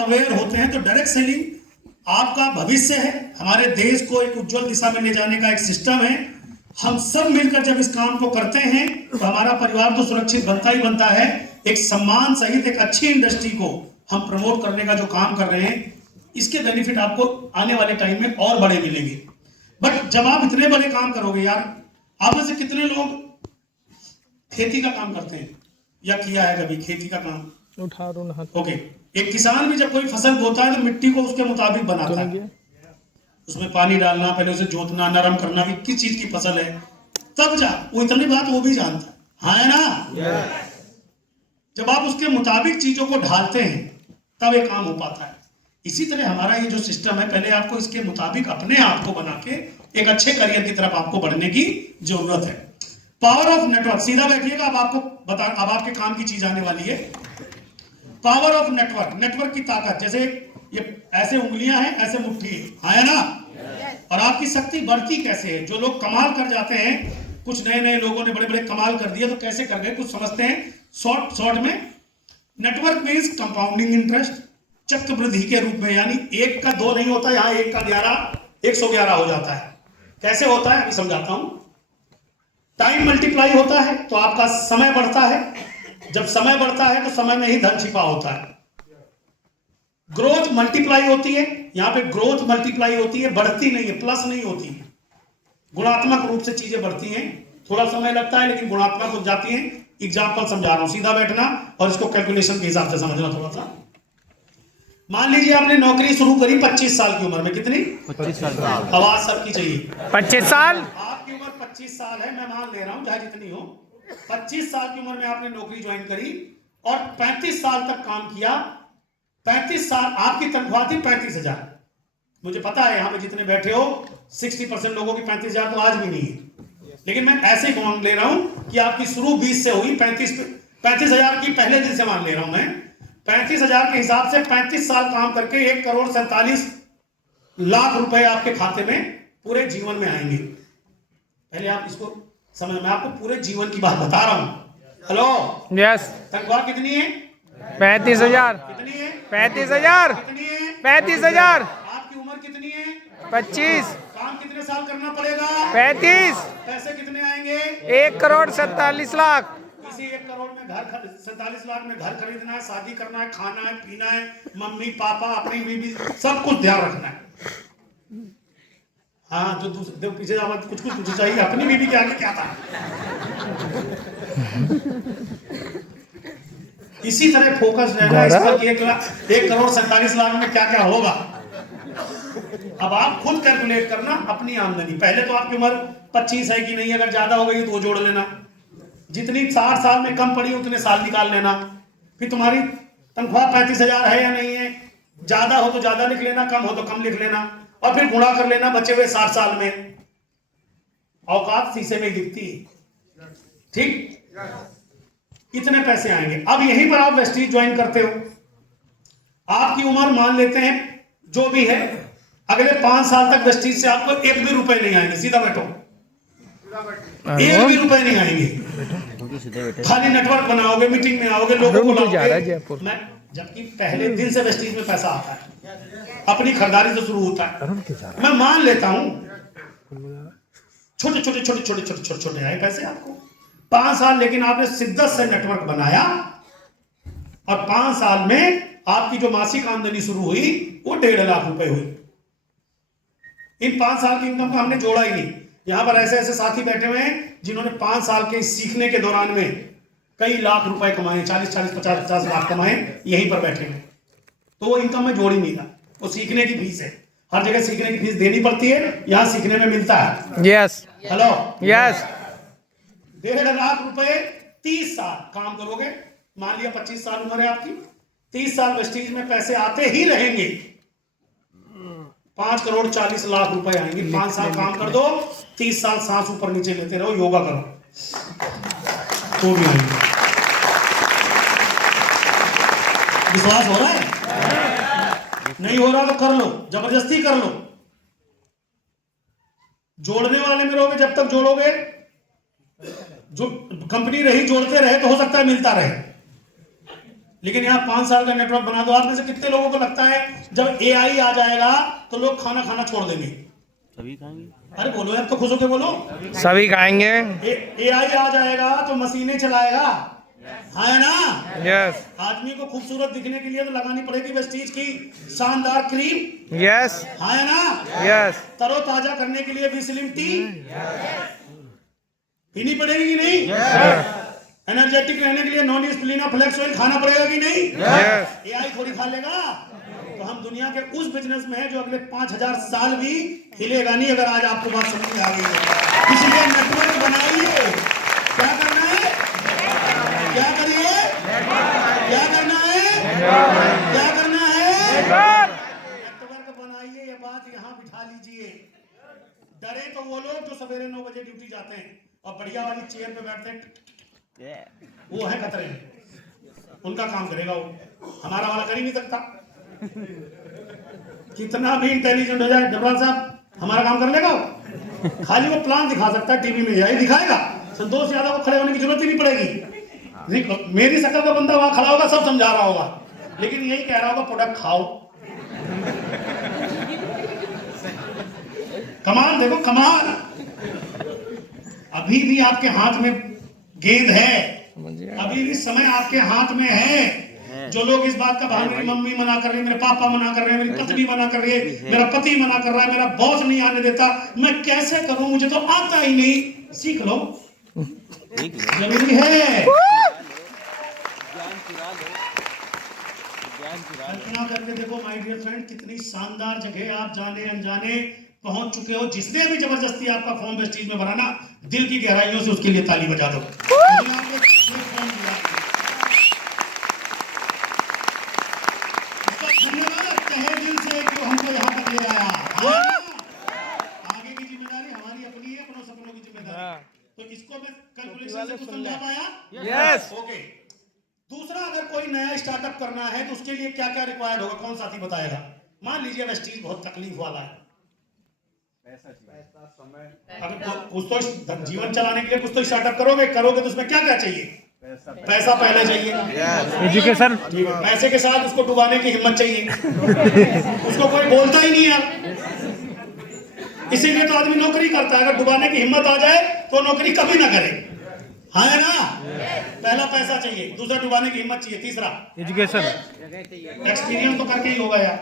Aware होते हैं तो डायरेक्ट सेलिंग आपका भविष्य है। हमारे देश को एक उज्जवल दिशा में ले जाने का एक सिस्टम है। हम सब मिलकर जब इस काम को करते हैं तो हमारा परिवार तो सुरक्षित बनता ही बनता है। एक सम्मान सहित एक अच्छी इंडस्ट्री को हम प्रमोट करने का जो काम कर रहे हैं, इसके बेनिफिट आपको आने वाले टाइम में और बड़े मिलेंगे। बट जब आप इतने बड़े काम करोगे यार, आप में से कितने लोग खेती का काम करते हैं या किया है कभी खेती का काम? ओके, एक किसान भी जब कोई फसल बोता है तो मिट्टी को उसके मुताबिक बनाता है। उसमें पानी डालना, पहले उसे जोतना, नरम करना कि किस चीज की फसल है, तब जा वो इतनी बात वो भी जानता है। हाँ है ना? जब आप उसके मुताबिक चीजों को ढालते हैं तब ये काम हो पाता है। इसी तरह हमारा ये जो सिस्टम है, पहले आपको इसके मुताबिक अपने आप को बना के एक अच्छे करियर की तरफ आपको बढ़ने की जरूरत है। पावर ऑफ नेटवर्क, सीधा बैठिएगा, अब आपके काम की चीज आने वाली है। पावर ऑफ नेटवर्क, नेटवर्क की ताकत, जैसे ये ऐसे उंगलियां हैं, ऐसे मुट्ठी है ना? और आपकी शक्ति बढ़ती कैसे है? जो लोग कमाल कर जाते हैं, कुछ नए नए लोगों ने बड़े बड़े कमाल कर दिए, तो कैसे कर गए कुछ समझते हैं शॉर्ट में। नेटवर्क मींस कंपाउंडिंग इंटरेस्ट, चक्रवृद्धि के रूप में, यानी एक का दो नहीं होता, यहाँ एक का 111 हो जाता है। कैसे होता है अभी समझाता हूं। टाइम मल्टीप्लाई होता है तो आपका समय बढ़ता है। जब समय बढ़ता है तो समय में ही धन छिपा होता है। ग्रोथ मल्टीप्लाई होती है, यहां पे ग्रोथ मल्टीप्लाई होती है, बढ़ती नहीं है, प्लस नहीं होती है। गुणात्मक रूप से चीजें बढ़ती हैं, थोड़ा समय लगता है लेकिन गुणात्मक हो जाती हैं। एग्जाम्पल समझा रहा हूं, सीधा बैठना और इसको कैलकुलेशन के हिसाब से समझना थोड़ा सा। मान लीजिए आपने नौकरी शुरू करी 25 साल की उम्र में। कितनी? 25 साल। आवाज सबकी चाहिए। 25 साल। आपकी उम्र 25 साल है, मैं मान ले रहा हूं, चाहे जितनी हो। 25 साल की उम्र में आपने नौकरी ज्वाइन करी और 35 साल तक काम किया। 35 साल आपकी तनख्वाह थी 35,000। मुझे पता है यहां पे जितने बैठे हो 60% लोगों की 35,000 तो आज भी नहीं है, लेकिन मैं ऐसे ही मान ले रहा हूं कि आपकी शुरू 20 से हुई, 35,000 की पहले दिन से मान ले रहा हूं मैं। 35,000 के हिसाब से 35 साल काम करके 1,47,00,000 रुपए आपके खाते में पूरे जीवन में आएंगे। पहले आप इसको समझ, मैं आपको पूरे जीवन की बात बता रहा हूं। Hello, yes. तनख्वाह कितनी है? 35,000। कितनी है? 35,000। कितनी है? 35,000। आपकी उम्र कितनी है? 25। काम कितने साल करना पड़ेगा? 35। पैसे कितने आएंगे? 1,47,00,000। इसी 1 करोड़ में 47,00,000 में घर खरीदना है, शादी करना है, खाना है, पीना है, मम्मी पापा, अपनी बीवी, सब कुछ ध्यान रखना है। हाँ, जो पीछे कुछ कुछ चाहिए, अपनी बीवी के आगे क्या था। इसी तरह फोकस रहना इस पर कि 1,47,00,000 में क्या क्या होगा। अब आप खुद कैलकुलेट करना अपनी आमदनी। पहले तो आपकी उम्र 25 है कि नहीं, अगर ज्यादा हो गई तो वो जोड़ लेना। जितनी 60 साल में कम पड़ी उतने साल निकाल लेना। फिर तुम्हारी तनख्वाह 35,000 है या नहीं है, ज्यादा हो तो ज्यादा लिख लेना, कम हो तो कम लिख लेना, और फिर गुणा कर लेना बचे हुए 60 साल में। औकात शीशे में दिखती है, ठीक? कितने पैसे आएंगे। अब यहीं पर आप वेस्टीज ज्वाइन करते हो। आपकी उम्र मान लेते हैं जो भी है, अगले 5 साल तक वेस्टीज से आपको 1 भी रुपए नहीं आएंगे। सीधा बैठो, 1 भी रुपए नहीं आएंगे। खाली नेटवर्क बनाओगे, मीटिंग में आओगे, लोगों को लाओगे। जबकि पहले दिन से वेस्टीज में पैसा आता है, अपनी खरीदारी से शुरू होता है। मैं मान लेता हूं छोटे छोटे छोटे छोटे छोटे छोटे छोटे आए पैसे आपको 5 साल, लेकिन आपने शिद्दत से नेटवर्क बनाया और 5 साल में आपकी जो मासिक आमदनी शुरू हुई वो 1.5 लाख रुपए हुई। इन 5 साल की इनकम को हमने जोड़ा ही नहीं। यहां पर ऐसे ऐसे साथी बैठे हुए हैं जिन्होंने 5 साल के सीखने के दौरान में कई लाख रुपए कमाए, 40-40, 50-50 लाख कमाए, यहीं पर बैठे हुए। तो वो इनकम में जोड़ ही नहीं था, वो सीखने की फीस है। हर जगह सीखने की फीस देनी पड़ती है, यहां सीखने में मिलता है। यस। Hello, yes. 1.5 लाख रुपए 30 साल काम करोगे। मान लिया 25 साल उम्र है आपकी, 30 साल वेस्टीज में पैसे आते ही रहेंगे। 5,40,00,000 रुपए आएंगे। 5 साल काम कर दो, 30 साल सांस ऊपर नीचे लेते रहो, योगा करो, तो भी आएंगे। विश्वास हो रहा है? नहीं हो रहा तो कर लो, जबरदस्ती कर लो। जोड़ने वाले में रहोगे, जब तक जोड़ोगे, जो कंपनी रही जोड़ते रहे तो हो सकता है मिलता रहे। लेकिन यहाँ 5 साल का नेटवर्क बना दो। आप में से कितने लोगों को लगता है जब एआई आ जाएगा तो लोग खाना खाना छोड़ देंगे? सभी खाएंगे। अरे बोलो यार, तो खुश होके बोलो। सभी खाएंगे। एआई आ जाएगा तो मशीनें चलाएगा, हाँ है ना? यस आदमी को खूबसूरत दिखने के लिए तो लगानी पड़ेगी वेस्टीज की शानदार क्रीम, यस हाँ है ना? यस तरोताजा करने के लिए विस्लिम टी पीनी पड़ेगी कि नहीं? एनर्जेटिक रहने के लिए नॉन स्प्लिना फ्लेक्स ऑयल खाना पड़ेगा कि नहीं? यस एआई थोड़ी खा लेगा। तो हम दुनिया के उस बिजनेस में है जो अगले 5000 साल भी हिलेगा नहीं, अगर आज आपको बात समझ में आ गई है। इसलिए नेटवर्क बनाइए। क्या करना है? क्या करिए? क्या करना है? क्या करना है? नेटवर्क बनाइए। ये बात यहाँ बिठा लीजिए। डरे तो वो लोग जो सवेरे 9 बजे ड्यूटी जाते हैं और बढ़िया वाली चेयर पे बैठते हैं, वो है खतरे में, उनका काम करेगा वो, हमारा वाला कर ही नहीं सकता। कितना भी इंटेलिजेंट हो जाए डबराल साहब, हमारा काम कर लेगा वो? खाली वो प्लान दिखा सकता है टीवी में, यही दिखाएगा। संतोष यादव को खड़े होने की जरूरत ही नहीं पड़ेगी। नहीं, मेरी शक्ल का बंदा वहां खड़ा होगा, सब समझा रहा होगा, लेकिन यही कह रहा होगा प्रोडक्ट खाओ। कमाल देखो, कमाल। अभी भी आपके हाथ में गेंद है, अभी भी समय आपके हाथ में है। जो लोग इस बात का भाव, मेरी मम्मी मना कर रही है, मेरे पापा मना कर रहे हैं, मेरी पत्नी मना कर रही है, मेरा पति मना कर रहा है, मेरा बॉस नहीं आने देता, मैं कैसे करूं, मुझे तो आता ही नहीं। सीख लो, जरूरी है। कल्पना करके देखो माय डियर फ्रेंड, कितनी शानदार जगह आप जाने अनजाने पहुंच चुके हो। जिसने भी जबरदस्ती आपका फॉर्म वेस्टीज में भराना, दिल की गहराइयों से उसके लिए ताली बजा दो। धन्यवाद तहे दिल से कि हमको यहाँ तक ले आया। आगे की जिम्मेदारी हमारी अपनी है, अपनों सपनों की जिम्मेदारी। तो इसको मैं कैलकुलेशन से कुछ समझा पाया? Yes okay. दूसरा, अगर कोई नया स्टार्टअप करना है तो उसके लिए क्या क्या रिक्वायर्ड होगा, कौन साथी बताएगा? मान लीजिए वेस्टीज बहुत तकलीफ वाला है, कुछ तो जीवन चलाने के लिए कुछ तो स्टार्टअप करोगे तो उसमें क्या क्या चाहिए? पैसा पहले चाहिए, एजुकेशन, ठीक है। पैसे के साथ उसको डुबाने की हिम्मत चाहिए, उसको कोई बोलता ही नहीं यार, इसीलिए तो आदमी नौकरी करता है। अगर डुबाने की हिम्मत आ जाए तो नौकरी कभी ना करे, हाँ है ना? पहला पैसा चाहिए, दूसरा डुबाने की हिम्मत चाहिए, तीसरा एजुकेशन, एक्सपीरियंस तो करके ही होगा यार,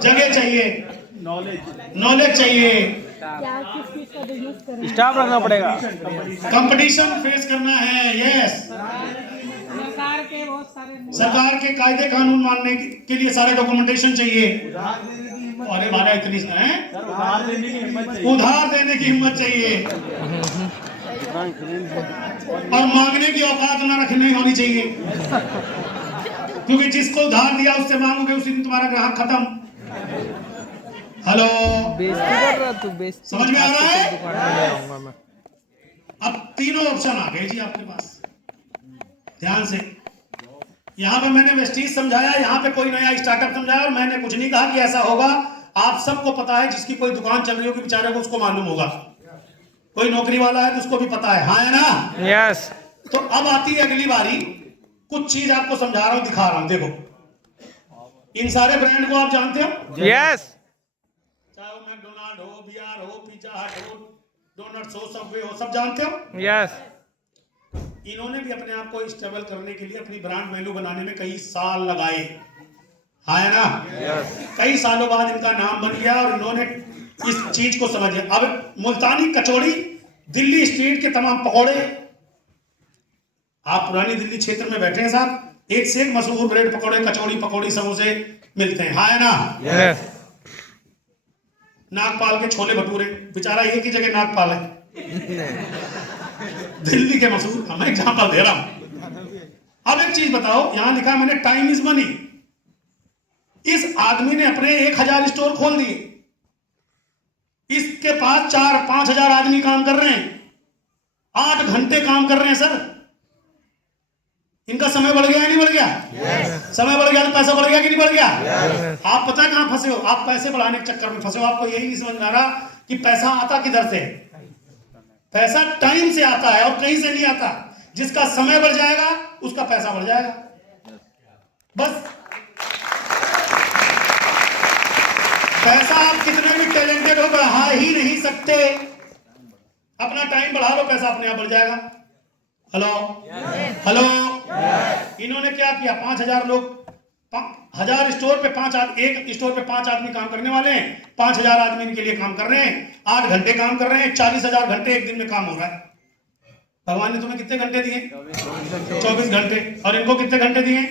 जगह चाहिए, नॉलेज चाहिए, स्टाफ रखना पड़ेगा, कंपटीशन फेस करना है, यस, सरकार के कायदे कानून मानने के लिए सारे डॉक्यूमेंटेशन चाहिए। अरे बाला इतनी है, उधार देने की हिम्मत चाहिए, और मांगने की औकात ना रखनी होनी चाहिए, क्योंकि जिसको उधार दिया उससे मांगोगे उसी दिन तुम्हारा ग्राहक खत्म। हेलो, समझ में आ रहा है? अब तीनों ऑप्शन आ गए जी आपके पास, ध्यान से। यहाँ पे मैंने वेस्टीज समझाया, यहाँ पे कोई नया स्टार्टअप समझाया, और मैंने कुछ नहीं कहा कि ऐसा होगा। आप सबको पता है, जिसकी कोई दुकान चल रही होगी बेचारे को उसको मालूम होगा, कोई नौकरी वाला है तो उसको भी पता है, हाँ है ना? यस तो अब आती है अगली बारी, कुछ चीज आपको समझा रहा हूं, दिखा रहा हूं। देखो, इन सारे ब्रांड को आप जानते हो? यस चाहे वो मैकडोनाल्ड हो, बीआर हो, पिज्जा हट हो, डोनट्स हो, सबवे हो, सब जानते हो? यस इन्होंने भी अपने आप को स्टेबल करने के लिए अपनी ब्रांड वैल्यू बनाने में कई साल लगाए, हाँ है ना? कई सालों बाद इनका नाम बन गया और इन्होंने इस चीज को समझ लिया। अब मुल्तानी कचौड़ी, दिल्ली स्ट्रीट के तमाम पकौड़े, आप पुरानी दिल्ली क्षेत्र में बैठे हैं साहब, एक से एक मशहूर ब्रेड पकौड़े, कचौड़ी, पकौड़ी समोसे मिलते हैं, हाँ है ना? यस नागपाल के छोले भटूरे, बेचारा एक ही जगह नागपाल है, दिल्ली के मशहूर, मैं एग्जांपल दे रहा हूं। अब एक चीज बताओ, यहां लिखा है मैंने, टाइम इज मनी। इस आदमी ने अपने 1000 स्टोर खोल दिए, इसके पास 4-5 हजार आदमी काम कर रहे हैं, 8 घंटे काम कर रहे हैं सर। इनका समय बढ़ गया या नहीं बढ़ गया? समय बढ़ गया तो पैसा बढ़ गया कि नहीं बढ़ गया? आप पता है कहां फंसे हो? आप पैसे बढ़ाने के चक्कर में फंसे हो। आपको यही नहीं समझ में आ रहा कि पैसा आता किधर से? पैसा टाइम से आता है और कहीं से नहीं आता। जिसका समय बढ़ जाएगा उसका पैसा बढ़ जाएगा। बस पैसा आप कितने भी टैलेंटेड हो बढ़ा ही नहीं सकते। अपना टाइम बढ़ा लो, पैसा अपने आप बढ़ जाएगा। हेलो हेलो इन्होंने क्या किया, 5,000 लोग, 1,000 स्टोर पे एक स्टोर पे 5 आदमी काम करने वाले हैं, 5,000 आदमी इनके लिए काम कर रहे हैं, 8 घंटे काम कर रहे हैं, 40,000 घंटे एक दिन में काम हो रहा है। भगवान ने तुम्हें कितने घंटे दिए? 24 घंटे। और इनको कितने घंटे दिए?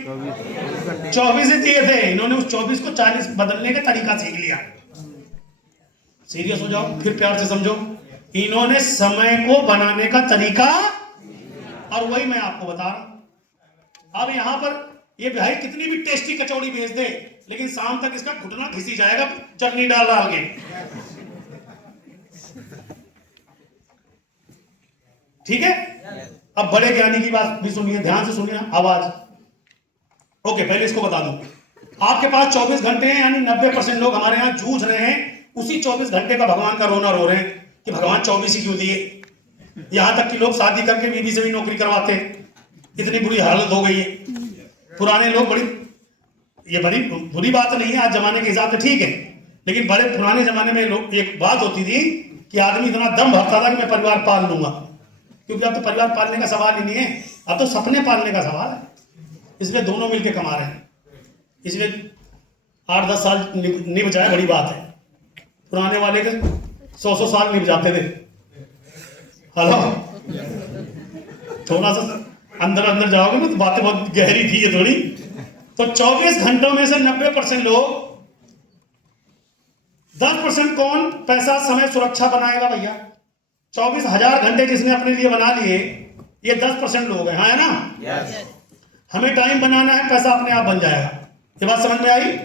24 ही दिए थे। इन्होंने उस 24 को 40 बदलने का तरीका सीख लिया। सीरियस हो जाओ, फिर प्यार से समझो। इन्होंने समय को बनाने का तरीका, और वही मैं आपको बता रहा हूं। अब यहां पर ये भाई कितनी भी टेस्टी कचौड़ी भेज दे, लेकिन शाम तक इसका घुटना घिसी जाएगा चटनी डाल डाल के। ठीक है, अब बड़े ज्ञानी की बात भी सुनिए, ध्यान से सुनिए। आवाज ओके, पहले इसको बता दूं, आपके पास 24 घंटे हैं, यानी 90% लोग हमारे यहां जूझ रहे हैं। उसी 24 घंटे का भगवान का रोना रो रहे हैं कि भगवान 24 ही क्यों दिए। यहां तक कि लोग शादी करके बीवी से भी नौकरी करवाते हैं, इतनी बुरी हालत हो गई है। पुराने लोग ये बड़ी बुरी बात नहीं है, आज जमाने के हिसाब से ठीक है, लेकिन बड़े पुराने जमाने में लोग, एक बात होती थी कि आदमी इतना दम भरता था कि मैं परिवार पाल लूंगा, क्योंकि अब तो परिवार पालने का सवाल ही नहीं है, अब तो सपने पालने का सवाल है। इसलिए दोनों मिलकर कमा रहे हैं, इसलिए 8-10 साल निभ जाए बड़ी बात है। पुराने वाले के 100 साल निभ जाते थे। हेलो, थोड़ा सा अंदर अंदर जाओगे ना तो बातें बहुत गहरी थी ये थोड़ी। तो 24 घंटों में से 90% लोग, 10% कौन पैसा समय सुरक्षा बनाएगा भैया? 24,000 घंटे जिसने अपने लिए बना लिए, ये 10% लोग हैं, हाँ है ना? हमें टाइम बनाना है, पैसा अपने आप बन जाएगा। ये बात समझ में आई?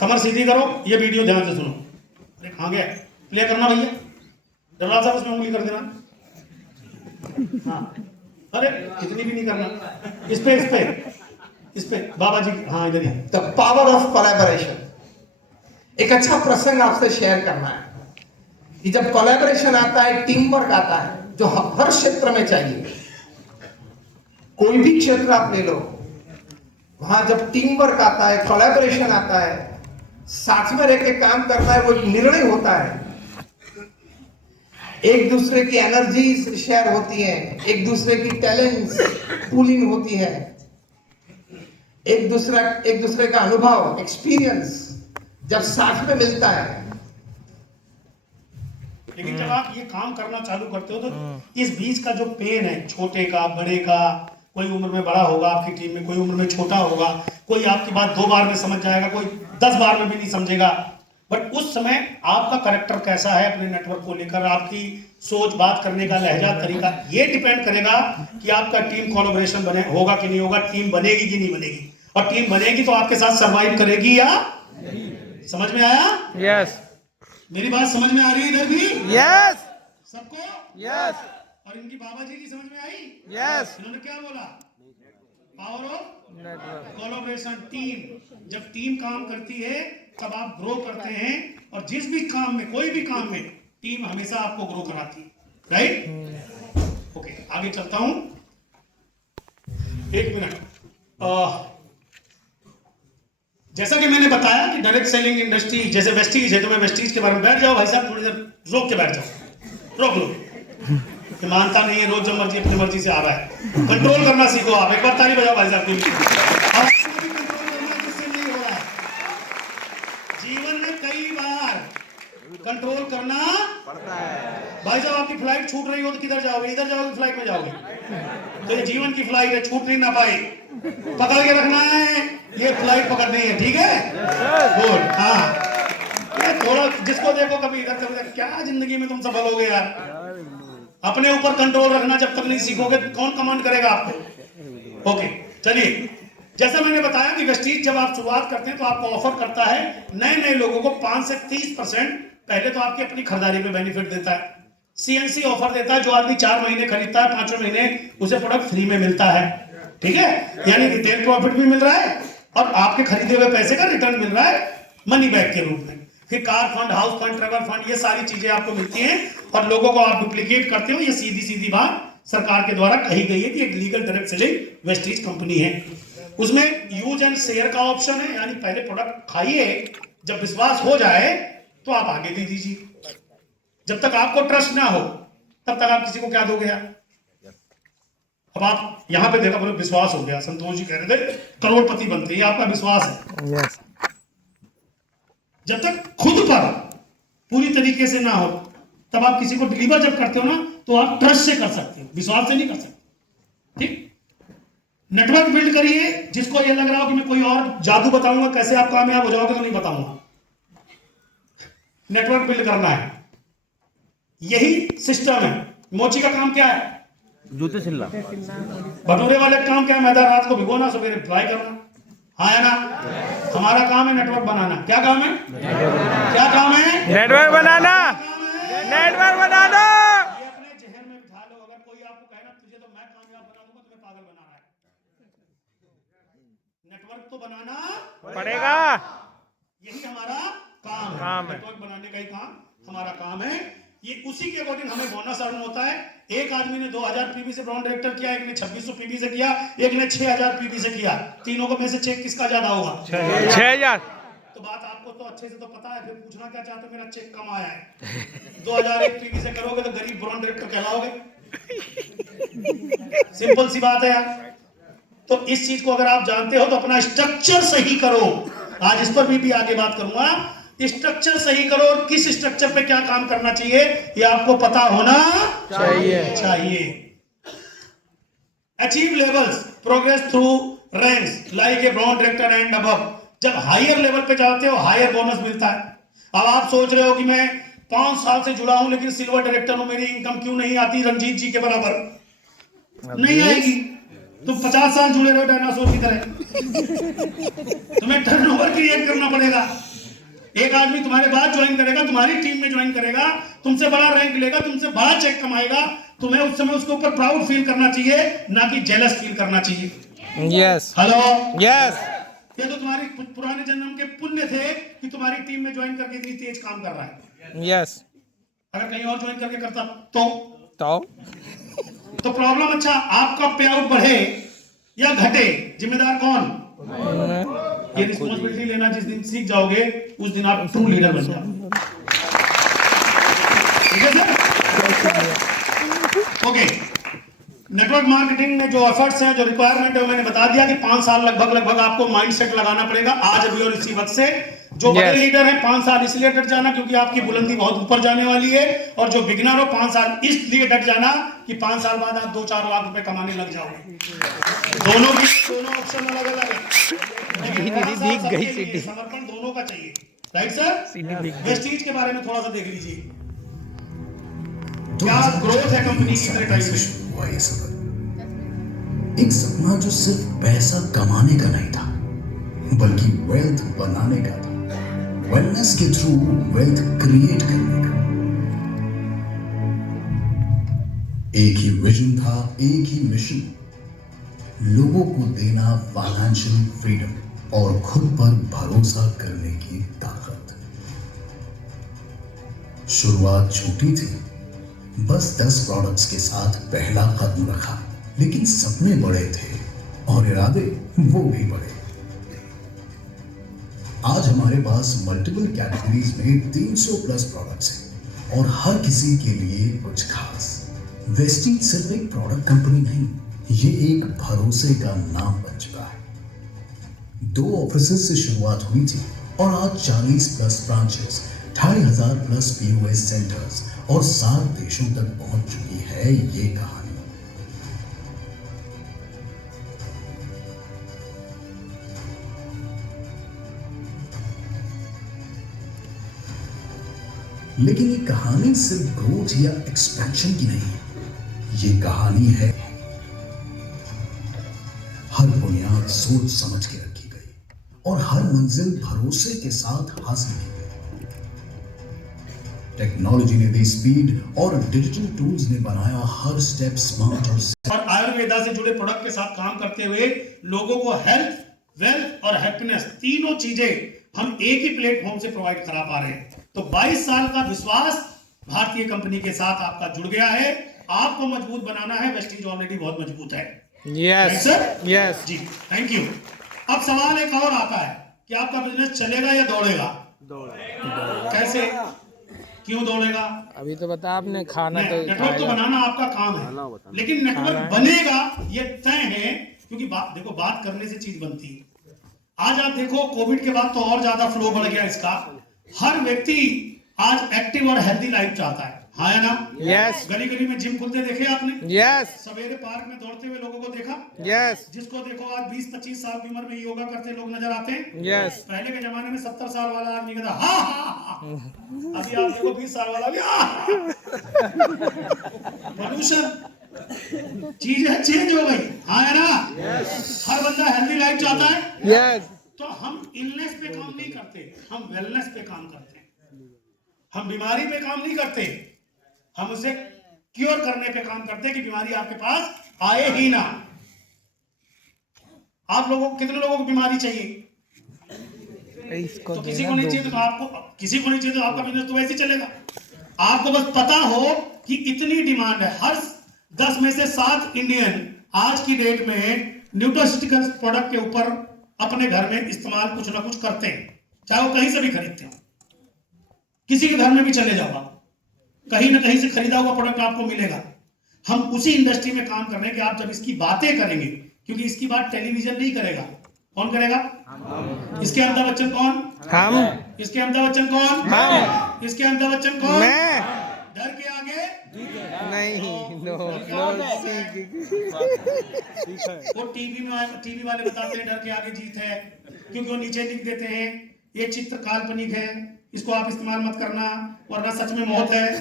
कमर सीधी करो, ये वीडियो ध्यान से सुनो। अरे कहाँ गया? प्ले करना भैया, जवाब साहब उसमें उंगली कर देना। हाँ, अरे इतनी भी नहीं करना, इस पे बाबा जी, हाँ इधर ही। The power of collaboration. एक अच्छा प्रसंग आपसे शेयर करना है कि जब कोलैबोरेशन आता है, टीम वर्क आता है, जो हर क्षेत्र में चाहिए, कोई भी क्षेत्र आप ले लो, वहां जब टीम वर्क आता है, कोलैबोरेशन आता है, साथ में रह के काम करना है, वो निर्णय होता है, एक दूसरे की एनर्जी शेयर होती है, एक दूसरे की टैलेंट्स पूलिंग होती है, एक दूसरे का अनुभव, एक्सपीरियंस जब साथ में मिलता है। लेकिन जब आप ये काम करना चालू करते हो तो इस बीच का जो पेन है, छोटे का बड़े का, कोई उम्र में बड़ा होगा आपकी टीम में, कोई उम्र में छोटा होगा, कोई आपकी बात 2 बार में समझ जाएगा, कोई 10 बार में भी नहीं समझेगा, बट उस समय आपका कैरेक्टर कैसा है अपने नेटवर्क को लेकर, आपकी सोच, बात करने का लहजा, तरीका, ये डिपेंड करेगा कि आपका टीम कोलैबोरेशन होगा कि नहीं होगा, टीम बनेगी कि नहीं बनेगी। और टीम बनेगी तो आपके साथ सरवाइव करेगी या समझ में आया? यस मेरी बात समझ में आ रही है इधर भी? यस सबको? यस और इनकी बाबा जी की समझ में आई? यस इन्होंने क्या बोला? Power of collaboration. टीम, जब टीम काम करती है तब आप ग्रो करते हैं, और जिस भी काम में, कोई भी काम में, टीम हमेशा आपको ग्रो कराती है, राइट? ओके, आगे चलता हूं, 1 मिनट। जैसा कि मैंने बताया कि डायरेक्ट सेलिंग इंडस्ट्री जैसे वेस्टीज है, तो मैं वेस्टीज के बारे में, बैठ जाओ भाई साहब, थोड़ी देर रोक के बैठ जाओ, रोक लो, कि मानता नहीं है, रोज जब मर्जी अपनी मर्जी से आ रहा है। कंट्रोल करना सीखो आप, एक बार ताली बजाओ भाई साहब। जीवन में कई बार कंट्रोल करना पड़ता है भाई साहब। आपकी फ्लाइट छूट रही हो तो किधर जाओगे? इधर जाओगे, फ्लाइट में जाओगे? तो ये जीवन की फ्लाइट है, छूट नहीं ना पाई, पकड़ के रखना है, ये फ्लाइट पकड़नी है, ठीक है? गुड। हाँ, थोड़ा जिसको देखो कभी इधर कभी, क्या जिंदगी में तुम सफल हो गए यार? अपने ऊपर कंट्रोल रखना जब तक नहीं सीखोगे, कौन कमांड करेगा आपको? ओके, चलिए, जैसा मैंने बताया कि वेस्टीज जब आप शुरुआत करते हैं तो आपको ऑफर करता है नए लोगों को 5 से 30% पहले तो आपकी अपनी खरीदारी पे बेनिफिट देता है। सीएनसी ऑफर देता है, जो आदमी 4 महीने खरीदता है, 5वें महीने उसे प्रोडक्ट फ्री में मिलता है, ठीक है? यानी रिटेल प्रॉफिट भी मिल रहा है और आपके खरीदे हुए पैसे का रिटर्न मिल रहा है मनी बैक के रूप में। फिर car fund, house fund, travel fund, ये सारी चीजें आपको मिलती हैं और लोगों को आप डुप्लीकेट करते हो। ये सीधी सीधी बात सरकार के द्वारा कही गई है कि एक legal direct selling Vestige company है। उसमें यूज एंड शेयर का ऑप्शन है, यानी पहले प्रोडक्ट खाइए, जब विश्वास हो जाए तो आप आगे दे दीजिए। जब तक आपको ट्रस्ट ना हो तब तक आप किसी को क्या दोगे यार। अब आप यहां पे देखा, बोले विश्वास हो गया, संतोष जी कह रहे थे करोड़पति बनते, ये आपका विश्वास है। यस जब तक खुद पर पूरी तरीके से ना हो तब आप किसी को डिलीवर जब करते हो ना, तो आप ट्रस्ट से कर सकते हो, विश्वास से नहीं कर सकते। ठीक, नेटवर्क बिल्ड करिए। जिसको ये लग रहा हो कि मैं कोई और जादू बताऊंगा कैसे आप कामयाब हो जाओगे, तो नहीं बताऊंगा। नेटवर्क बिल्ड करना है, यही सिस्टम है। मोची का काम क्या है? जूते सिलना। भटूरे वाले का काम क्या है? मैदा रात को भिगोना, सवेरे फ्राई करना। हाँ है ना? हमारा काम है नेटवर्क बनाना। क्या काम है? क्या काम है? नेटवर्क बनाना, नेटवर्क बनाना। ये अपने जहन में बिठा लो। अगर कोई आपको कहे ना तुझे तो मैं कामयाब बना दूंगा, तुम्हें पागल बना रहा है। नेटवर्क तो बनाना पड़ेगा। यही हमारा काम है। नेटवर्क बनाने का ही काम हमारा काम है। ये उसी के अकॉर्डिंग हमें बोनस अर्न होता है। एक आदमी ने 2000 पीवी से ब्रांड डायरेक्टर किया, एक ने 2600 पीवी से किया, एक ने 6000 पीवी से किया। तीनों को में से चेक किसका ज्यादा होगा? 6000। तो बात आपको तो अच्छे से तो पता है, फिर पूछना क्या चाहते हो? मेरा चेक कम आया है। 2001 पीवी से करोगे तो गरीब ब्रांड डायरेक्टर कहलाओगे। सिंपल सी बात है यार। तो इस चीज को अगर आप जानते हो तो अपना स्ट्रक्चर सही करो। आज इस पर भी आगे बात करूंगा। स्ट्रक्चर सही करो, और किस स्ट्रक्चर पे क्या काम करना चाहिए ये आपको पता होना चाहिए। Achieve levels, progress through ranks like a brand director and above. जब हायर लेवल पे जाते हो हायर बोनस मिलता है। अब आप सोच रहे हो कि मैं 5 साल से जुड़ा हूं लेकिन सिल्वर डायरेक्टर हूं, मेरी इनकम क्यों नहीं आती रंजीत जी के बराबर? नहीं आएगी। तुम 50 साल जुड़े रहो डायनासोर की तरह। तुम्हें टर्नओवर क्रिएट करना पड़ेगा। एक आदमी तुम्हारे बाद ज्वाइन करेगा, तुम्हारी टीम में ज्वाइन करेगा, तुमसे बड़ा रैंक लेगा, तुमसे बड़ा चेक कमाएगा। तुम्हें उस समय उसके ऊपर प्राउड फील करना चाहिए, ना कि जेलस फील करना चाहिए। Yes hello, yes. ये तो तुम्हारे पुराने जन्म के पुण्य थे कि तुम्हारी टीम में ज्वाइन करके इतनी तेज काम कर रहा है। यस। अगर कहीं और ज्वाइन करके करता तो प्रॉब्लम। अच्छा, आपका पे आउट बढ़े या घटे, जिम्मेदार कौन? ये रिस्पॉन्सिबिलिटी लेना जिस दिन सीख जाओगे उस दिन आप ट्रू लीडर बन जाओगे। ठीक है सर? ओके, नेटवर्क मार्केटिंग में जो एफर्ट्स हैं, जो रिक्वायरमेंट है, वो मैंने बता दिया कि 5 साल लगभग आपको माइंडसेट लगाना पड़ेगा आज अभी और इसी वक्त से। जो बड़े लीडर हैं 5 साल इसलिए डट जाना क्योंकि आपकी बुलंदी बहुत ऊपर जाने वाली है, और जो बिगिनर हो 5 साल इसलिए डट जाना कि 5 साल बाद आप 2-4 लाख रुपए कमाने लग जाओगे। दोनों ऑप्शन अलग अलग है। समर्पण दोनों का चाहिए। Right sir? वेस्टीज के बारे में थोड़ा सा देख लीजिए, क्या ग्रोथ है कंपनी की तरह टाइम में। हुआ ये सफर, एक सपना जो सिर्फ पैसा कमाने का नहीं था बल्कि वेल्थ बनाने का था, वेलनेस के थ्रू वेल्थ क्रिएट करने का। एक ही विजन था, एक ही मिशन, लोगों को देना फाइनेंशियल फ्रीडम और खुद पर भरोसा करने की ताकत। शुरुआत छोटी थी, बस 10 प्रोडक्ट्स के साथ पहला कदम रखा, लेकिन सपने बड़े थे और इरादे वो भी बड़े। आज हमारे पास मल्टीपल कैटेगरीज में 300 प्लस प्रोडक्ट्स हैं और हर किसी के लिए कुछ खास। वेस्टीज सिर्फ एक प्रोडक्ट कंपनी नहीं, ये एक भरोसे का नाम बन चुका है। 2 ऑफिसेज से शुरुआत हुई थी और आज 40 plus branches, 2500 plus POS centres और 7 देशों तक पहुंच चुकी है ये कहानी। लेकिन ये कहानी सिर्फ ग्रोथ या एक्सपेंशन की नहीं है, ये कहानी है हर बुनियाद सोच समझ के रखी गई और हर मंजिल भरोसे के साथ हासिल की गई। टेक्नोलॉजी ने दी स्पीड और डिजिटल टूल्स ने बनाया हर स्टेप स्मार्ट और आयुर्वेदा से जुड़े प्रोडक्ट के साथ काम करते हुए लोगों को हेल्थ, वेल्थ और हैप्पीनेस तीनों चीजें हम एक ही प्लेटफॉर्म से प्रोवाइड करा पा रहे हैं। तो 22 साल का विश्वास भारतीय कंपनी के साथ आपका जुड़ गया है। आपको मजबूत बनाना है, वेस्टीज ऑलरेडी बहुत मजबूत है। यस सर यस जी, थैंक यू। अब सवाल एक और आता है कि आपका बिजनेस चलेगा या दौड़ेगा? कैसे, क्यों दौड़ेगा? अभी तो बता आपने खाना तो नेटवर्क तो बनाना आपका काम है, लेकिन नेटवर्क बनेगा ये तय है, क्योंकि देखो बात करने से चीज बनती है। आज आप देखो कोविड के बाद तो और ज्यादा फ्लो बढ़ गया इसका। हर व्यक्ति आज एक्टिव और हेल्दी लाइफ चाहता है, हाँ या ना? यस गली गली में जिम खुलते देखे आपने? यस सवेरे पार्क में दौड़ते हुए लोगों को देखा? यस जिसको देखो आज 20-25 साल की उम्र में योगा करते लोग नजर आते हैं। यस पहले के जमाने में 70 साल वाला आदमी कहता हाँ हाँ हाँ। अभी आप देखो 20 साल वाला भी पोल्यूशन, चीजें चेंज हो गई, हाँ या ना? हर बंदा हेल्दी लाइफ चाहता है। यस तो हम इलनेस पे काम नहीं करते, हम वेलनेस पे काम करते हैं। हम बीमारी पे काम नहीं करते, हम उसे क्योर करने पे काम करते हैं कि बीमारी आपके पास आए ही ना। आप लोगों को कितने लोगों को बीमारी चाहिए? इसको तो किसी को नहीं चाहिए, तो आपको किसी को नहीं चाहिए तो आपका बिजनेस तो वैसे ही चलेगा। आपको बस पता हो कि इतनी डिमांड है। हर 10 में से 7 इंडियन आज की डेट में न्यूट्रास्यूटिकल प्रोडक्ट के ऊपर अपने घर में इस्तेमाल कुछ ना कुछ करते हैं, चाहे वो कहीं से भी खरीदते हो। किसी के घर में भी चले जाओ आप, कहीं ना कहीं से खरीदा हुआ प्रोडक्ट आपको मिलेगा। हम उसी इंडस्ट्री में काम कर रहे हैं कि आप जब इसकी बातें करेंगे, क्योंकि इसकी बात टेलीविजन नहीं करेगा, कौन करेगा? इसके अमिताभ बच्चन कौन? हम इसके अमिताभ बच्चन कौन? हम इसके अमिताभ बच्चन कौन? मैं डर के आगे नहीं नो वो टीवी वाले बताते हैं डर के आगे जीत है, क्योंकि वो नीचे लिख देते हैं ये चित्र काल्पनिक है, इसको आप इस्तेमाल मत करना वरना सच में मौत है।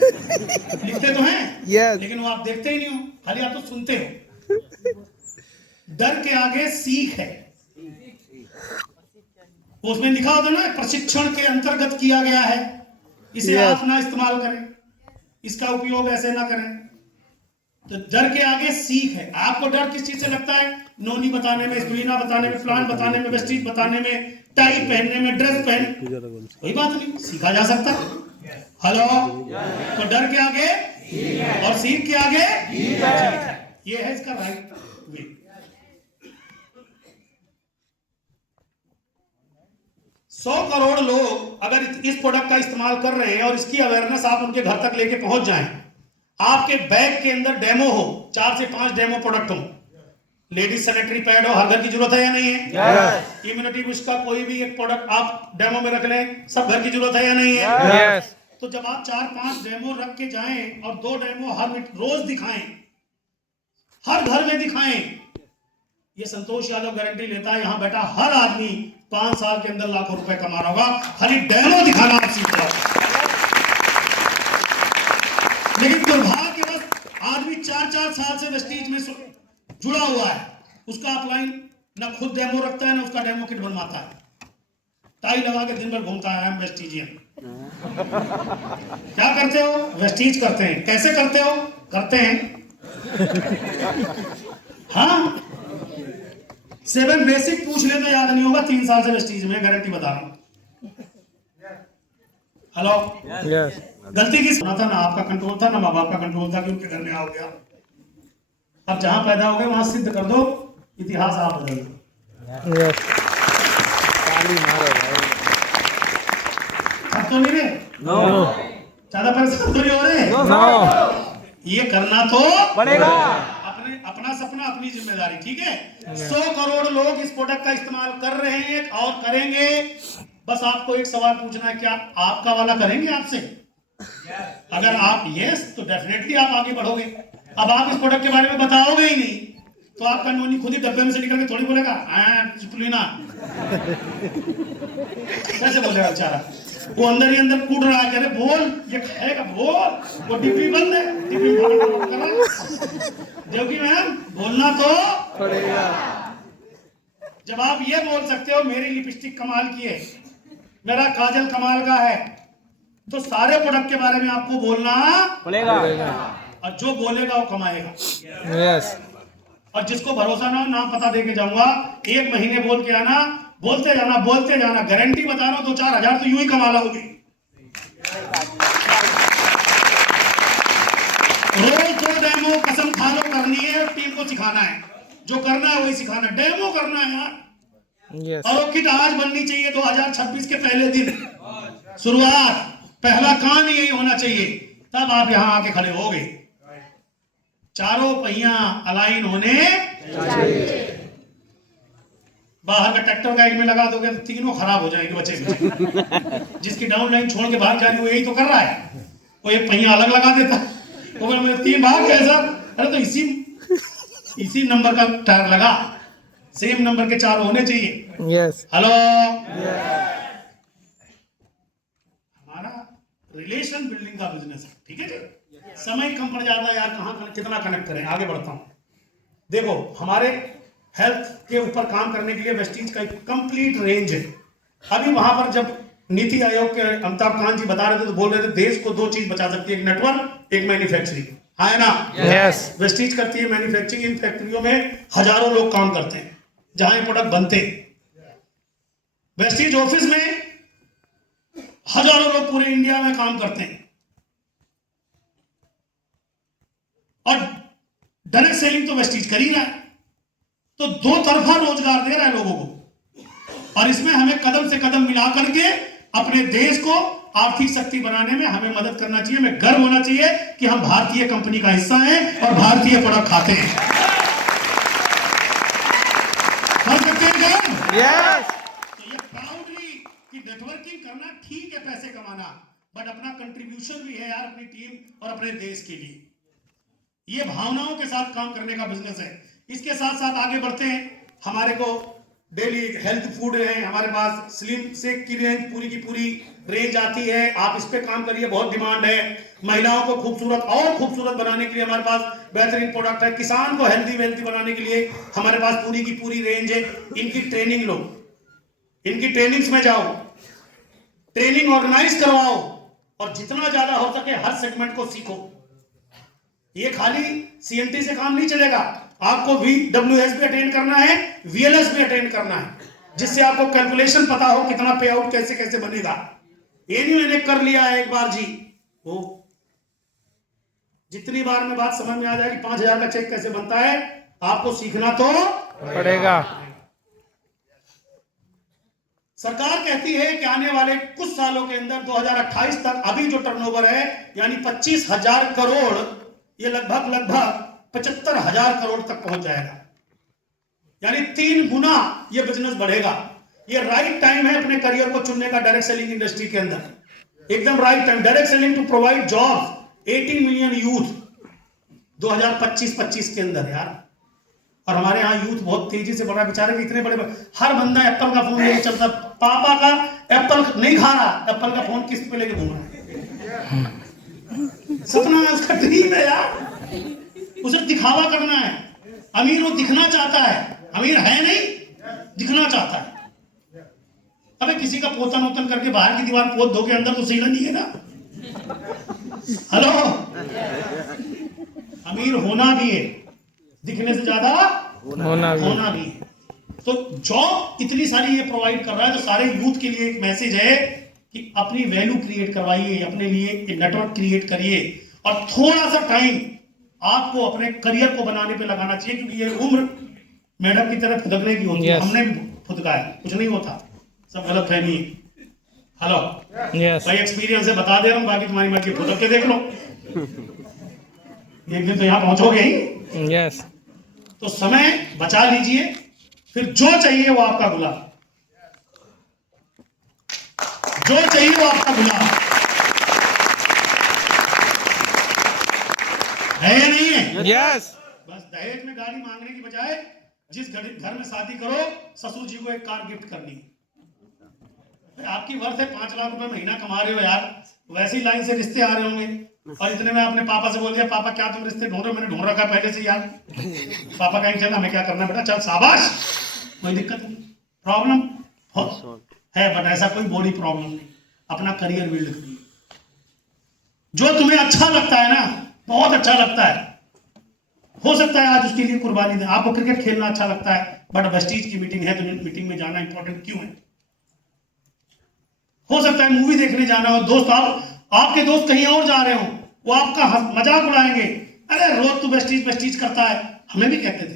लिखते तो हैं यस लेकिन वो आप देखते ही नहीं हो, खाली आप तो सुनते हो। डर के आगे सीख है, उसमें लिखा होता ना प्रशिक्षण के अंतर्गत किया गया है, इसे आप ना इस्तेमाल करें, इसका उपयोग ऐसे ना करें। तो डर के आगे सीख है। आपको डर किस चीज से लगता है? नोनी बताने में, स्प्लीना बताने में, प्लान बताने में, वेस्टीज बताने में, टाई पहनने में, ड्रेस पहनने, कोई बात नहीं, सीखा जा सकता है। हेलो, तो डर के आगे और सीख के आगे जीत है। ये है इसका राइट वे। 100 करोड़ लोग अगर इस प्रोडक्ट का इस्तेमाल कर रहे हैं और इसकी अवेयरनेस आप उनके घर तक लेके पहुंच जाएं, आपके बैग के अंदर डेमो हो, 4 से 5 डेमो प्रोडक्ट हो, लेडीज सैनिटरी पैड हो, हर घर की जरूरत है या नहीं है? इम्यूनिटी बूस्ट का कोई भी एक प्रोडक्ट आप डेमो में रख लें, सब घर की जरूरत है या नहीं है? यस तो जब आप 4-5 डेमो रख के जाएं और 2 डेमो हर रोज दिखाएं, हर घर में दिखाएं, ये संतोष यादव गारंटी लेता है यहां बैठा हर आदमी 5 साल के अंदर लाखों रुपए कमा रहा होगा, खाली डेमो दिखाना आप सीख रहे। लेकिन दुर्भाग्यवश आदमी 4-4 साल से वेस्टीज में जुड़ा हुआ है, उसका अपलाइन ना खुद डेमो रखता है ना उसका डेमो किट बनवाता है, टाई लगा के दिन भर घूमता है हम वेस्टीजियन। क्या करते हो? वेस्टीज करते हैं। कैसे करते हो? करते हैं। हाँ, 7 बेसिक पूछ ले तो याद नहीं होगा, 3 साल से वेस्टीज में, गारंटी बता रहा हूं। हेलो, यस गलती किस था ना? आपका कंट्रोल था ना माँ बाप का कंट्रोल था कि उनके घर में आओ गया। अब जहां पैदा हो गए वहां सिद्ध कर दो, इतिहास आप बदल दो। यस ताली मारो भाई। अब तो नहीं रे, ज्यादा परेशान तो नहीं हो रहे। नो ये करना तो पड़ेगा। अपना सपना अपनी जिम्मेदारी, ठीक है? 100 करोड़ लोग इस प्रोडक्ट का इस्तेमाल कर रहे हैं और करेंगे। बस आपको एक सवाल पूछना है, क्या आपका वाला करेंगे आपसे? अगर आप यस तो डेफिनेटली आप आगे बढ़ोगे। अब आप इस प्रोडक्ट के बारे में बताओगे ही नहीं तो आपका नोनी खुद ही डब्बे में से निकल के थोड़ी बोलेगा चुपलीना, कैसे बोलेगा बेचारा? वो अंदर ही अंदर कूद रहा है, कह रहे बोल ये खाएगा, बोल। वो डिब्बी बंद है, डिब्बी देवकी मैम बोलना तो पड़ेगा। जब आप ये बोल सकते हो मेरी लिपस्टिक कमाल की है, मेरा काजल कमाल का है, तो सारे प्रोडक्ट के बारे में आपको बोलना पड़ेगा। और जो बोलेगा वो कमाएगा। यस और जिसको भरोसा ना हो, नाम पता दे के जाऊंगा, 1 महीने बोल के आना, बोलते जाना, गारंटी बता रहा हूं 2-4 हजार तो यूं ही कमा लोगे। रोज 2 डेमो कसम खा लो करनी है और टीम को सिखाना है। जो करना है वही सिखाना, डेमो करना है यार। यस और वो किट आज बननी चाहिए 2026 के पहले दिन, शुरुआत, पहला काम यही होना चाहिए, तब आप यहां आके खड़े होगे। चारों पहिया अलाइन होने चाहिए। बाहर का ट्रैक्टर का एक में लगा दोगे तो तीनों खराब हो जाएंगे बचे। जिसकी डाउन लाइन छोड़ के बाहर जानी वो यही तो कर रहा है, वो एक पहिया अलग लगा देता, वो बोला मेरे 3 भाग कैसा, अरे तो इसी नंबर का टायर लगा, सेम नंबर के 4 होने चाहिए। यस हेलो, हमारा रिलेशन बिल्डिंग का बिजनेस है, ठीक है जी। समय कम पड़ जाता है यार, कहाँ कितना कनेक्ट करें। आगे बढ़ता हूं। देखो हमारे हेल्थ के ऊपर काम करने के लिए वेस्टीज का एक कंप्लीट रेंज है। अभी वहां पर जब नीति आयोग के अमिताभ कांत जी बता रहे थे तो बोल रहे थे देश को 2 चीज बचा सकती है, एक नेटवर्क, एक मैन्युफैक्चरिंग, है ना। यस वेस्टीज करती है मैन्युफैक्चरिंग। इन फैक्ट्रियों में हजारों लोग काम करते हैं जहां ये प्रोडक्ट बनते हैं। वेस्टीज ऑफिस में हजारों लोग पूरे इंडिया में काम करते हैं और डायरेक्ट सेलिंग तो वेस्टीज कर ही रहा है, तो 2 तरफा रोजगार दे रहा है लोगों को। और इसमें हमें कदम से कदम मिला करके अपने देश को आर्थिक शक्ति बनाने में हमें मदद करना चाहिए। हमें गर्व होना चाहिए कि हम भारतीय कंपनी का हिस्सा हैं और भारतीय प्रोडक्ट खाते हैं। कर सकते हैं क्या? यस तो ये प्राउडली कि नेटवर्किंग करना ठीक है, पैसे कमाना, बट अपना कंट्रीब्यूशन भी है यार अपनी टीम और अपने देश के लिए। ये भावनाओं के साथ काम करने का बिजनेस है। इसके साथ साथ आगे बढ़ते हैं। हमारे को डेली हेल्थ फूड है, हमारे पास स्लिम शेक की रेंज पूरी की पूरी रेंज आती है। आप इस पे काम करिए, बहुत डिमांड है। महिलाओं को खूबसूरत और खूबसूरत बनाने के लिए हमारे पास बेहतरीन प्रोडक्ट है। किसान को हेल्दी वेल्थी बनाने के लिए हमारे पास पूरी की पूरी रेंज है। इनकी ट्रेनिंग लो, इनकी ट्रेनिंग्स में जाओ, ट्रेनिंग ऑर्गेनाइज करवाओ और जितना ज्यादा हो सके हर सेगमेंट को सीखो। ये खाली सीएनटी से काम नहीं चलेगा, आपको VWS भी अटेंड करना है, VLS भी अटेंड करना है, जिससे आपको कैलकुलेशन पता हो कितना पे आउट कैसे कैसे बनेगा। ये नहीं मैंने कर लिया है एक बार जी, वो जितनी बार में बात समझ में आ जाएगी 5,000 का चेक कैसे बनता है, आपको सीखना तो पड़ेगा। सरकार कहती है कि आने वाले कुछ सालों के अंदर 2028 तक अभी जो टर्नओवर है यानी 25,000 करोड़, ये लगभग 75,000 करोड़ तक पहुंच जाएगा, यानी 3 गुना ये बिजनेस बढ़ेगा। ये राइट टाइम है अपने करियर को चुनने का डायरेक्ट सेलिंग इंडस्ट्री के अंदर, एकदम right time. Direct selling to provide job 18 million youth 2025 के अंदर यार। और हमारे यहाँ यूथ बहुत तेजी से बढ़ा, बेचारे इतने बड़े हर बंदा एप्पल का फोन लेके चलता, पापा का एप्पल नहीं खा रहा, एप्पल का फोन किस्त पे लेके घूम रहा है। सपना है उसका, ड्रीम है यार, उसे दिखावा करना है। अमीर वो दिखना चाहता है, अमीर है नहीं, दिखना चाहता है। अबे किसी का पोतन वोतन करके बाहर की दीवार पोत दो के अंदर तो सही नहीं है ना। हेलो, अमीर होना भी है, दिखने से ज्यादा होना भी है। तो जॉब इतनी सारी ये प्रोवाइड कर रहा है, तो सारे यूथ के लिए एक मैसेज है कि अपनी वैल्यू क्रिएट करवाइए, अपने लिए एक नेटवर्क क्रिएट करिए और थोड़ा सा टाइम आपको अपने करियर को बनाने पे लगाना चाहिए, क्योंकि ये उम्र मैडम की तरह फुदकने की होती है। हमने भी फुदका है, कुछ नहीं होता, सब गलत फहमी है। हेलो, भाई एक्सपीरियंस है, बता दे रहा हूँ, बाकी तुम्हारी मर्जी, फुदक के देख लो, एक दिन तो यहाँ पहुंचोगे ही। यस तो समय बचा लीजिए, फिर जो चाहिए वो आपका गुलाम, जो चाहिए वो आपका गुलाम है या नहीं है? यस बस दहेज में गाड़ी मांगने की बजाय जिस घर में शादी करो, ससुर जी को एक कार गिफ्ट करनी है। आपकी वर्थ है 5 लाख रुपए महीना कमा रहे हो यार, वैसी लाइन से रिश्ते आ रहे होंगे और इतने में अपने पापा से बोल दिया, पापा क्या तुम रिश्ते ढूंढ रहे हो? मैंने ढूंढ रखा पहले से यार। पापा कहेंगे चल हमें क्या करना बेटा, चल शाबाश, कोई दिक्कत नहीं, प्रॉब्लम है बट ऐसा कोई बॉडी प्रॉब्लम नहीं। अपना करियर बिल्ड करिए, जो तुम्हें अच्छा लगता है ना, बहुत अच्छा लगता है, हो सकता है आज उसके लिए कुर्बानी दें। आपको क्रिकेट खेलना अच्छा लगता है बट वेस्टीज की मीटिंग है तो मीटिंग में जाना इंपॉर्टेंट क्यों है? हो सकता है मूवी देखने जाना हो, दोस्त आपके दोस्त कहीं और जा रहे हो, वो आपका मजाक उड़ाएंगे, अरे रोज तू वेस्टीज करता है, हमें भी कहते थे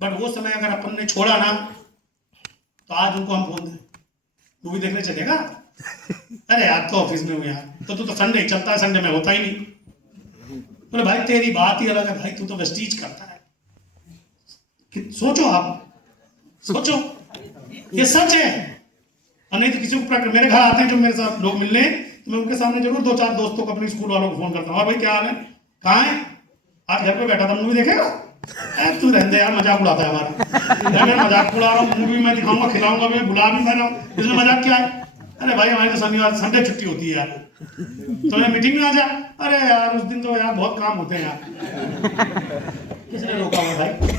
बट वो समय अगर अपन ने छोड़ा ना तो आज उनको हम फोन दें मूवी देखने चलेगा, अरे यार तो ऑफिस में हूँ यार, तो तू तो संडे ही चलता है, संडे में होता ही नहीं। बोले भाई तेरी बात ही अलग है भाई, तू तो वेस्टीज करता है। सोचो आप, सोचो, ये सच है। और नहीं तो किसी को मेरे घर आते हैं जो मेरे साथ लोग मिलने, तो मैं उनके सामने जरूर 2-4 दोस्तों को, अपने स्कूल वालों को फोन करता हूँ, और भाई क्या हाल है, कहाँ है, आज घर पे बैठा था, मूवी देखेगा? तू रहने दे यार, मजाक उड़ाता है हमारा। मैं मजाक उड़ा रहा हूँ, मूवी मैं दिखाऊंगा, खिलाऊंगा, मैं बुला भी मैं इसमें मजाक क्या है? अरे भाई हमारी तो शनिवार संडे छुट्टी होती है यार, तो मैं मीटिंग में आ जा। अरे यार उस दिन तो यार बहुत काम होते हैं यार। किसने रोका हुआ भाई?